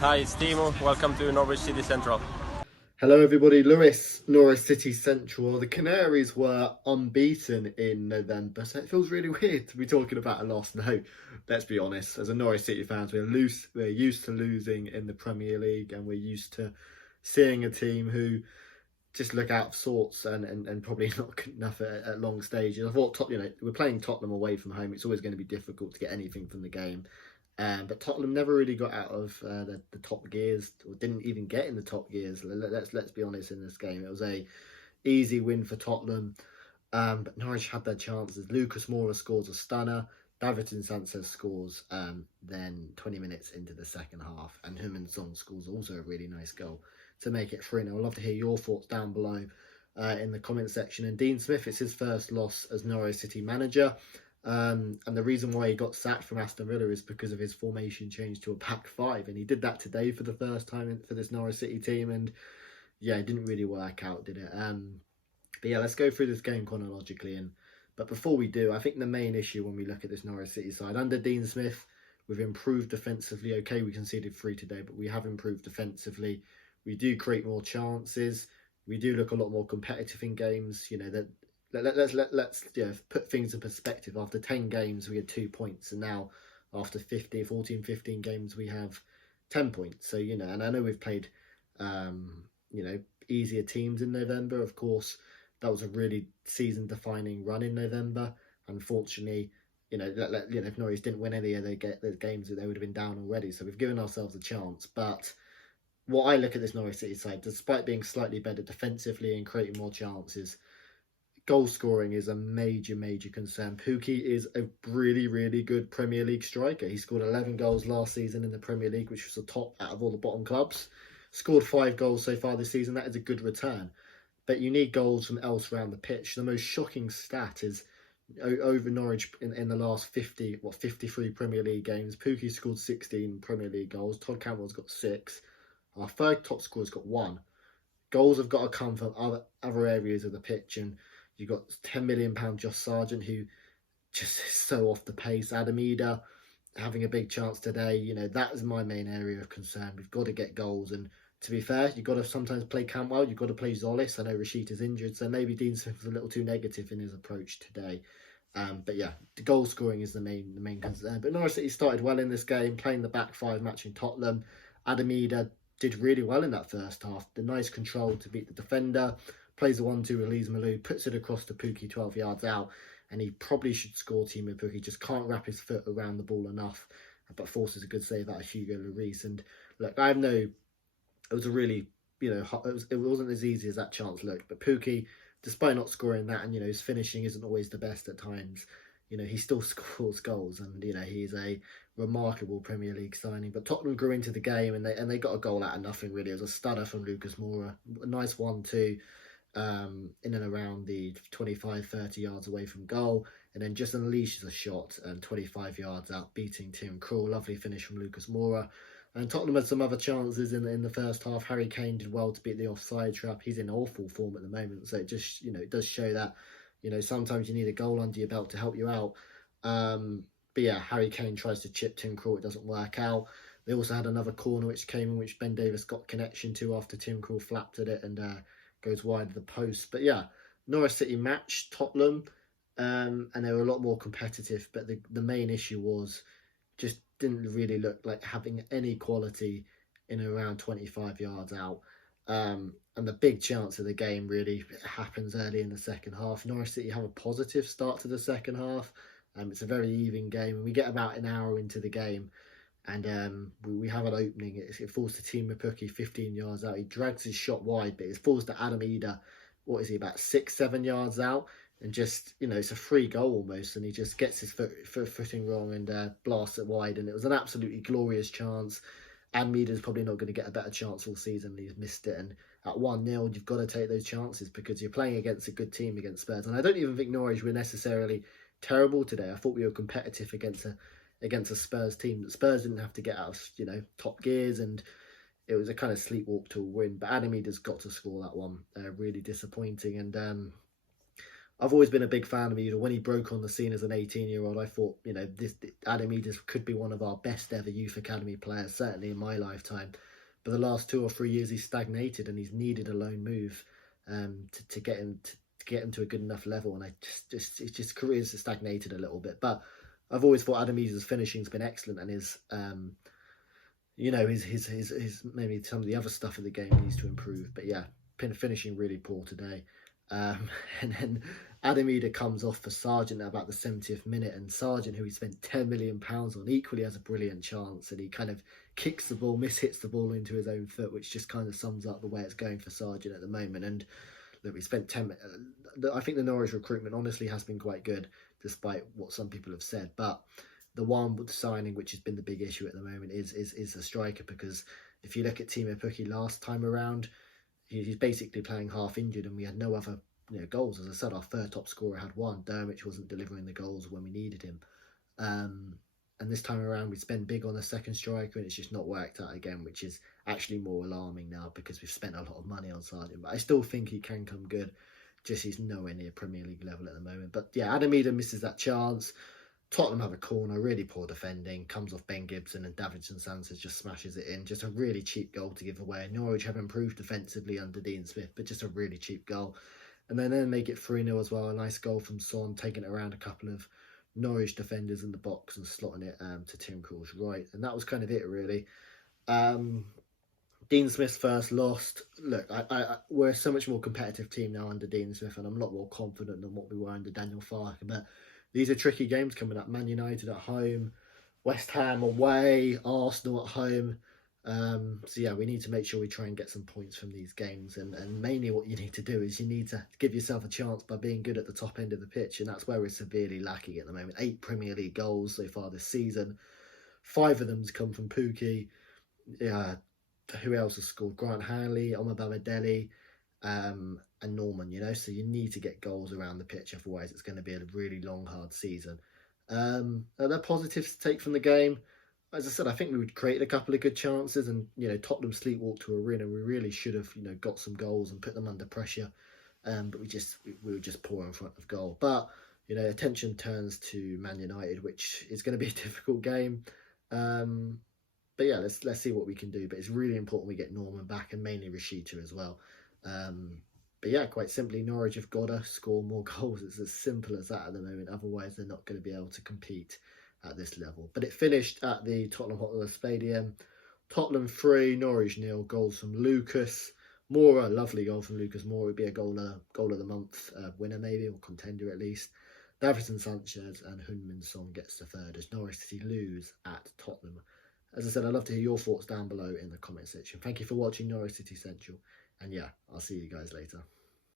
Hi, it's Timo. Welcome to Norwich City Central. Hello everybody, Lewis, Norwich City Central. The Canaries were unbeaten in November, so it feels really weird to be talking about a loss. No, let's be honest, as a Norwich City fans, we're used to losing in the Premier League, and we're used to seeing a team who just look out of sorts and probably not good enough at long stages. I thought, we're playing Tottenham away from home. It's always going to be difficult to get anything from the game. But Tottenham never really got out of the top gears, or didn't even get in the top gears. Let's be honest. In this game, it was a easy win for Tottenham. But Norwich had their chances. Lucas Moura scores a stunner. Davinson Sanchez scores then 20 minutes into the second half, and Heung-min Son scores also a really nice goal to make it 3-0. I'd love to hear your thoughts down below in the comment section. And Dean Smith, it's his first loss as Norwich City manager. And the reason why he got sacked from Aston Villa is because of his formation change to a back five. And he did that today for the first time for this Norwich City team. And yeah, it didn't really work out, did it? But yeah, let's go through this game chronologically. But before we do, I think the main issue when we look at this Norwich City side, under Dean Smith, we've improved defensively. Okay, we conceded 3 today, but we have improved defensively. We do create more chances. We do look a lot more competitive in games. You know, let's put things in perspective. After 10 games, we had 2 points. And now after 14, 15 games, we have 10 points. So, and I know we've played, easier teams in November. Of course, that was a really season-defining run in November. Unfortunately, if Norwich didn't win any of their games, they would have been down already. So we've given ourselves a chance. But what I look at this Norwich City side, despite being slightly better defensively and creating more chances, goal scoring is a major concern. Pukki is a really good Premier League striker. He scored 11 goals last season in the Premier League, which was the top out of all the bottom clubs. Scored 5 goals so far this season. That is a good return. But you need goals from elsewhere around the pitch. The most shocking stat is over Norwich in the last 53 Premier League games. Pukki scored 16 Premier League goals. Todd Cantwell's got 6. Our third top scorer's got 1. Goals have got to come from other areas of the pitch, and you've got £10 million Josh Sargent, who just is so off the pace. Adamida having a big chance today. That is my main area of concern. We've got to get goals, and to be fair, you've got to sometimes play Cantwell. You've got to play Zolis. I know Rashid is injured, so maybe Dean Smith was a little too negative in his approach today. But yeah, the goal scoring is the main concern. But Norwich City started well in this game, playing the back five, matching Tottenham. Adamida did really well in that first half. The nice control to beat the defender. Plays a 1-2 with Elise Malou, puts it across to Pukki 12 yards out, and he probably should score. Timo Pukki just can't wrap his foot around the ball enough, but forces a good save out of Hugo Lloris. And look, it was a really, it wasn't as easy as that chance looked, but Pukki, despite not scoring that, and his finishing isn't always the best at times, he still scores goals, and he's a remarkable Premier League signing. But Tottenham grew into the game, and they got a goal out of nothing really. It was a stunner from Lucas Moura, a nice 1-2 in and around the 25-30 yards away from goal, and then just unleashes a shot and 25 yards out, beating Tim Krul. Lovely finish from Lucas Moura. And Tottenham had some other chances in the first half. Harry Kane did well to beat the offside trap. He's in awful form at the moment, so it just it does show that sometimes you need a goal under your belt to help you out. But yeah, Harry Kane tries to chip Tim Krul. It doesn't work out. They also had another corner which came in, which Ben Davies got connection to after Tim Krul flapped at it and goes wide of the post. But yeah, Norwich City matched Tottenham, and they were a lot more competitive. But the main issue was just didn't really look like having any quality in around 25 yards out. And the big chance of the game really happens early in the second half. Norwich City have a positive start to the second half. It's a very even game, and we get about an hour into the game, and we have an opening. It falls to Timo Pukki 15 yards out. He drags his shot wide, but it falls to Adam Ida. What is he, about 6-7 yards out? And just, it's a free goal almost, and he just gets his footing wrong and blasts it wide. And it was an absolutely glorious chance. And Mida's probably not going to get a better chance all season. He's missed it. And at 1-0, you've got to take those chances because you're playing against a good team, against Spurs. And I don't even think Norwich were necessarily terrible today. I thought we were competitive against a Spurs team. The Spurs didn't have to get out of, top gears, and it was a kind of sleepwalk to a win. But Adam Mida's got to score that one. Really disappointing. And I've always been a big fan of Eder. When he broke on the scene as an 18-year-old, I thought, this Adam Eder could be one of our best ever youth academy players, certainly in my lifetime. But the last 2 or 3 years, he's stagnated, and he's needed a loan move to get him to a good enough level. And his career's stagnated a little bit. But I've always thought Adam Eder's finishing's been excellent, and his maybe some of the other stuff in the game needs to improve. But yeah, finishing really poor today. And then Adam Eder comes off for Sargent at about the 70th minute, and Sargent, who he spent £10 million on, equally has a brilliant chance, and he kind of kicks the ball, mishits the ball into his own foot, which just kind of sums up the way it's going for Sargent at the moment. And look, we spent 10. I think the Norwich recruitment honestly has been quite good, despite what some people have said. But the one with signing, which has been the big issue at the moment, is a striker, because if you look at Timo Pukki last time around, he's basically playing half injured, and we had no other goals. As I said, our third top scorer had one. Dermich wasn't delivering the goals when we needed him. And this time around, we spend big on a second striker, and it's just not worked out again, which is actually more alarming now, because we've spent a lot of money on Sargent. But I still think he can come good. Just he's nowhere near Premier League level at the moment. But yeah, Adam Eder misses that chance. Tottenham have a corner, really poor defending, comes off Ben Gibson, and Davinson Sanchez just smashes it in. Just a really cheap goal to give away. Norwich have improved defensively under Dean Smith, but just a really cheap goal. And then make it 3-0 as well. A nice goal from Son, taking it around a couple of Norwich defenders in the box and slotting it to Tim Krul's right. And that was kind of it, really. Dean Smith's first lost. Look, we're a so much more competitive team now under Dean Smith, and I'm a lot more confident than what we were under Daniel Farke. But these are tricky games coming up. Man United at home, West Ham away, Arsenal at home. So yeah, we need to make sure we try and get some points from these games. And mainly what you need to do is you need to give yourself a chance by being good at the top end of the pitch. And that's where we're severely lacking at the moment. 8 Premier League goals so far this season. 5 of them has come from Pukki. Yeah, who else has scored? Grant Hanley, Omar Bamadeli, and Norman, so you need to get goals around the pitch, otherwise it's going to be a really long, hard season. Are there positives to take from the game? As I said, I think we would create a couple of good chances, and Tottenham sleepwalked to a win, and we really should have got some goals and put them under pressure. But we were just poor in front of goal. But attention turns to Man United, which is going to be a difficult game. But yeah, let's see what we can do. But it's really important we get Norman back, and mainly Rashida as well. But yeah, quite simply, Norwich have got to score more goals. It's as simple as that at the moment. Otherwise, they're not going to be able to compete at this level. But it finished at the Tottenham Hotspur Stadium. Tottenham 3, Norwich 0. Goals from Lucas Moura. Lovely goal from Lucas Moura. Would be a goal of the month winner maybe, or contender at least. Davinson Sanchez and Heung-min Son gets the third as Norwich City lose at Tottenham. As I said, I'd love to hear your thoughts down below in the comment section. Thank you for watching Norwich City Central. And yeah, I'll see you guys later.